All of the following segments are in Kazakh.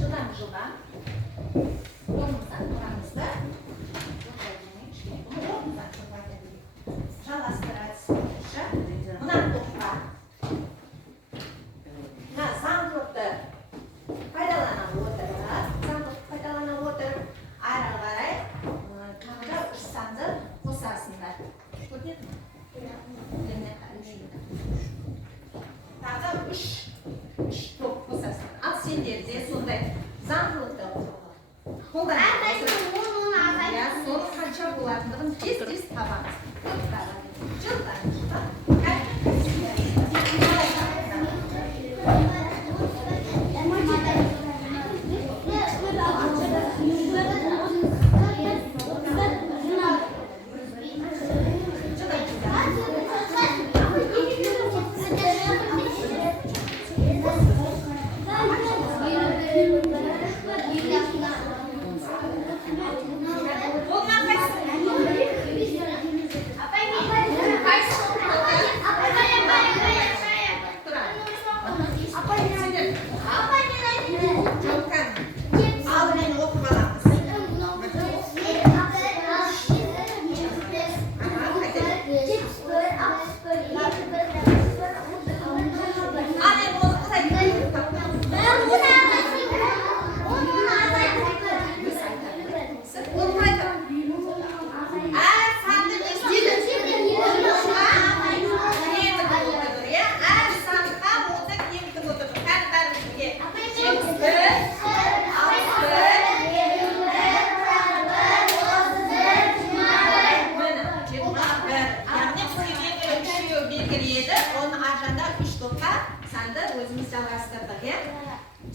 жылдан жылға қолымыздан құрамызды жалғастырады. Мына топқа мына заңдылықты пайдалана отырып, ары қарай тағы да үш санды қосасыңдар. Көрдіңіз ме? Тағы үш топ қосасыңдар. Ал сендер де сондай заңдылықты қолданасыңдар. Соның қанша болатындығын тез табамыз. Жылдан жылға оның аржанда үш топқа санды өзіміз жалғастырдық,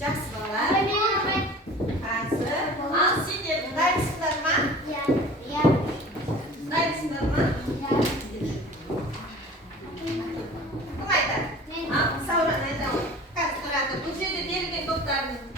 жақсы балалар. Қазір ал сендер дайынсыңдар ма? Дайынсыңдар ма? Кім айтады? Ал Сауран айтады. Қазір тұрады. Бұл жерде берілген топтардың